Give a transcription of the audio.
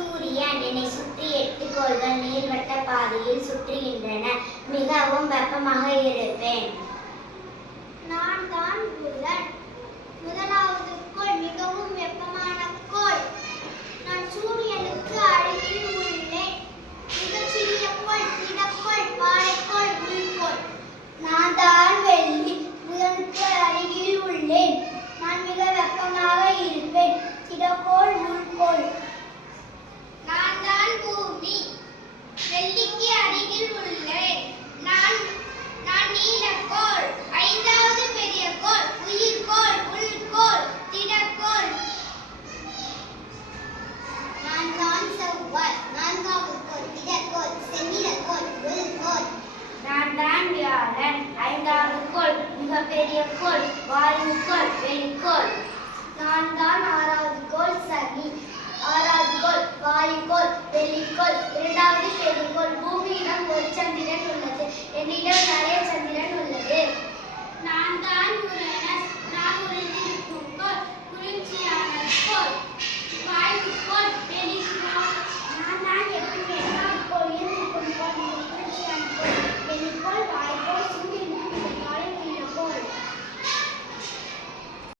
சூரியன் என்னை சுற்றி 8 கோள்கள் நீள்வட்ட பாதையில் சுற்றுகின்றன. மிகவும் வெப்பமாக இருப்பேன். நான் தான் புதன். முதலாவது கோள் மிகவும் வெப்பமான கோள். நான் சூரியனுக்கு அருகில் உள்ளேன். மிகச்சிறிய கோள் திடக்கோள், பாறைக்கோள், உள்கோள். நான் தான் வெள்ளி. புதனுக்கு அருகில் உள்ளேன். நான் மிக வெப்பமாக இருப்பேன். திடக்கோள், உள்கோள். நான் தான் பூமி. வெள்ளிக்கு அருகில் உள்ளேன். நான் நீலக்கோள். 5வது பெரிய கோள், உயிர்கோள், உள்கோள், திடக்கோள். நான் தான் செவ்வாய். 4வது கோள், திடக்கோள், செந்நிறக்கோள், உள்கோள். நான் தான் வியாழன். 5வது கோள், மிகப்பெரிய கோள், வாயுக்கோள், வெளிக்கோள்.